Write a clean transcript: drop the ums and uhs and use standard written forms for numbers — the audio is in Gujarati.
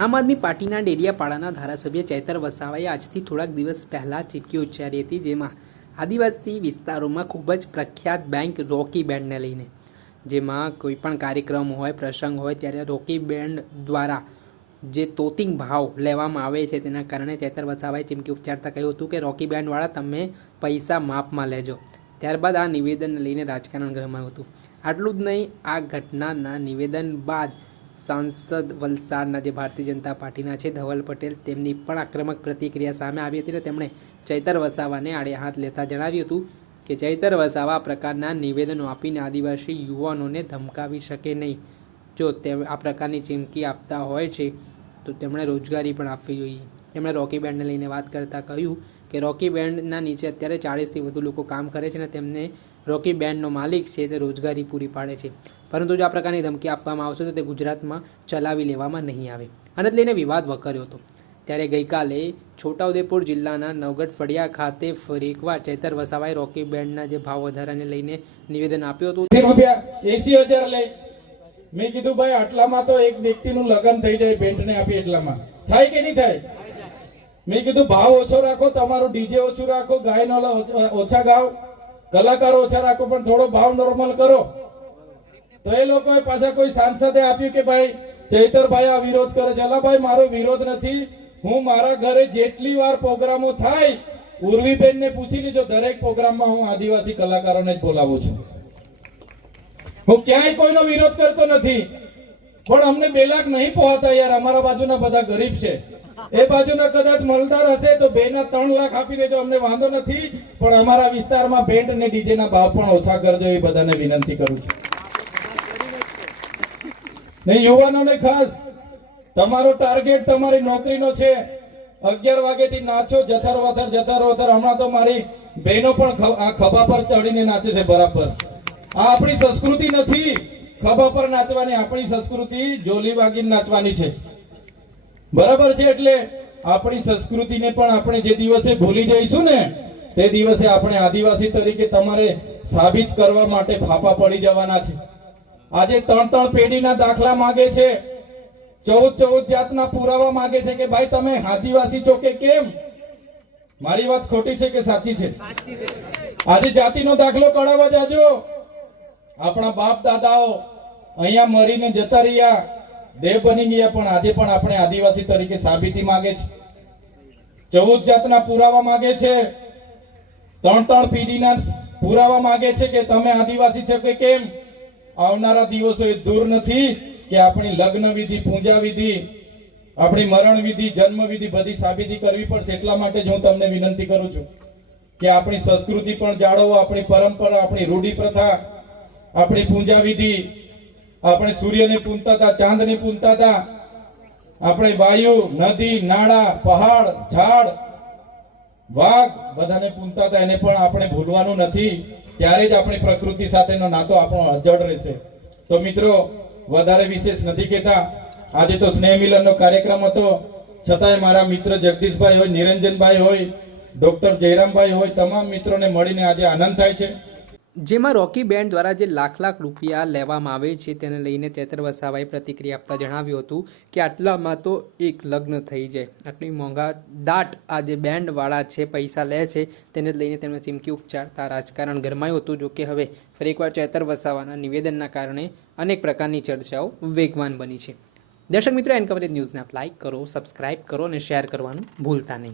આમ આદમી પાર્ટીના ડેડિયાપાડાના ધારાસભ્ય ચૈતર વસાવાએ આજથી થોડાક દિવસ પહેલાં ચીમકી ઉચ્ચારી હતી, જેમાં આદિવાસી વિસ્તારોમાં ખૂબ જ પ્રખ્યાત બેન્ડ રોકી બેન્ડને લઈને, જેમાં કોઈ પણ કાર્યક્રમ હોય, પ્રસંગ હોય ત્યારે રોકી બેન્ડ દ્વારા જે તોતિંગ ભાવ લેવામાં આવે છે તેના કારણે ચૈતર વસાવાએ ચીમકી ઉચ્ચારતા કહ્યું હતું કે રોકી બેન્ડવાળા તમે પૈસા માપમાં લેજો. ત્યારબાદ આ નિવેદનને લઈને રાજકારણ ગરમાયું હતું. આટલું જ નહીં, આ ઘટનાના નિવેદન બાદ સાંસદ વલસાડના જે ભારતીય જનતા પાર્ટીના છે ધવલ પટેલ, તેમની પણ આક્રમક પ્રતિક્રિયા સામે આવી હતી અને તેમણે ચૈતર વસાવાને આડે હાથ લેતા જણાવ્યું હતું કે ચૈતર વસાવા આ પ્રકારના નિવેદનો આપીને આદિવાસી યુવાનોને ધમકાવી શકે નહીં. જો તે આ પ્રકારની ચીમકી આપતા હોય છે તો તેમણે રોજગારી પણ આપવી જોઈએ. તેમણે રોકી બેન્ડને લઈને વાત કરતાં કહ્યું કે રોકી બેન્ડના નીચે અત્યારે 40થી વધુ લોકો કામ કરે છે અને તેમને રોકી બેન્ડનો માલિક છે તે રોજગારી પૂરી પાડે છે, પરંતુ જો આ પ્રકારની ધમકી આપવામાં આવશે તો તે ગુજરાતમાં ચલાવી લેવામાં નહીં આવે. આને લઈને વિવાદ વકર્યો હતો. ત્યારે ગઈકાલે છોટાઉદેપુર જિલ્લાના નવગઢ ફળિયા ખાતે ફરી એકવાર ચૈતર વસાવાએ રોકી બેન્ડના જે ભાવ વધારાને લઈને નિવેદન આપ્યું હતું. ₹80,000 લે. મેં કીધું ભાઈ આટલામાં તો એક વ્યક્તિનું લગ્ન થઈ જાય, બેન્ડને આપી એટલામાં થાય કે નહીં થાય? મેં કીધું ભાવ ઓછો રાખો, તમારું ડીજે ઓછું રાખો, ગાયનો ઓછા ગાવ, કલાકારો ઓછા રાખો, પણ થોડો ભાવ નોર્મલ કરો. તો એ લોકોએ પાછા કોઈ સાંસદે આપ્યું કે ભાઈ ચૈતરભાઈ આ વિરોધ કરે છે. અલા ભાઈ, મારો વિરોધ નથી. હું મારા ઘરે જેટલી વાર પ્રોગ્રામો થાય, ઉર્વીબેનને પૂછી લેજો, દરેક પ્રોગ્રામમાં હું આદિવાસી કલાકારોને જ બોલાવું છું. હું ક્યાંય કોઈનો વિરોધ કરતો નથી, પણ અમને 2 લાખ નહીં પહોંચતા યાર. અમારા બાજુના બધા ગરીબ છે, એ બાજુના કદાચ મલદાર હશે તો 2 ના 3 લાખ આપી દેજો, અમને વાંધો નથી. પણ અમારા વિસ્તારમાં બેન્ડ અને ડીજે ના ભાવ પણ ઓછા કરજો, એ બધાને વિનંતી કરું છું. ને યુવાનોને ખાસ, તમારો ટાર્ગેટ તમારી નોકરીનો છે. 11 વાગ્યાથી નાચો, જથર વથર. હમણાં તો મારી બહેનો પણ આ ખભા પર ચડીને નાચે છે બરાબર. આ આપણી સંસ્કૃતિ નથી ખભા પર નાચવાની, આપણી સંસ્કૃતિ જોલી વાગીને નાચવાની છે, બરાબર છે. એટલે આપણી સંસ્કૃતિને પણ આપણે જે દિવસે ભૂલી જઈશું ને, તે દિવસે આપણે આદિવાસી તરીકે તમારે સાબિત કરવા માટે ફાફા પડી જવાના છે. આજે 3 પેઢીના દાખલા માંગે છે, 14 જાતના પુરાવા માંગે છે કે ભાઈ તમે આદિવાસી છો કે કેમ. મારી વાત ખોટી છે કે સાચી છે? આજે જાતિનો દાખલો કઢાવવા જાજો. આપણા બાપ દાદાઓ અહીંયા મરીને જતા રહ્યા, દેવ બની ગયા, પણ આજે પણ આપણે આદિવાસી તરીકે સાબિતી માંગે છે. 14 જાતના પુરાવા માંગે છે, 3 પેઢીના પુરાવા માંગે છે કે તમે આદિવાસી છો કે કેમ. આવનારા દિવસો એ દૂર નથી કે આપણી લગ્ન વિધિ, પૂજા વિધિ, આપણી મરણ વિધિ, જન્મ વિધિ બધી સાબિતી કરવી પડશે. એટલા માટે જ હું તમને વિનંતી કરું છું કે આપણી સંસ્કૃતિ પણ જાળવો, આપણી પરંપરા, આપણી રૂઢી પ્રથા, આપણી પૂજા વિધિ. આપણે સૂર્યને પૂજતા હતા, ચાંદને પૂજતા હતા, આપણે વાયુ, નદી, નાળા, પહાડ, ઝાડ, વાઘ બધાને પૂજતા હતા. એને પણ આપણે ભૂલવાનું નથી. ત્યારે જ આપણી પ્રકૃતિ સાથેનો નાતો આપણો અજડ રહેશે. તો મિત્રો, વધારે વિશેષ નથી કહેતા. આજે તો સ્નેહ મિલનનો કાર્યક્રમ હતો, છતાંય મારા મિત્ર જગદીશભાઈ હોય, નિરંજનભાઈ હોય, ડોક્ટર જયરામભાઈ હોય, તમામ મિત્રોને મળીને આજે આનંદ થાય છે. જેમાં રોકી બેન્ડ દ્વારા જે લાખ રૂપિયા લેવામાં આવે છે તેને લઈને ચૈતર વસાવાએ પ્રતિક્રિયા આપતા જણાવ્યું હતું કે આટલામાં તો એક લગ્ન થઈ જાય, આટલી મોંઘા દાટ આ જે બેન્ડવાળા છે પૈસા લે છે, તેને લઈને તેમણે ચીમકી ઉચ્ચારતા રાજકારણ ગરમાયું હતું. જો કે હવે ફરી એકવાર ચૈતર વસાવાના નિવેદનના કારણે અનેક પ્રકારની ચર્ચાઓ વેગવાન બની છે. દર્શક મિત્રો, એન કવરેજ ન્યૂઝને આપ લાઇક કરો, સબસ્ક્રાઇબ કરો અને શેર કરવાનું ભૂલતા નહીં.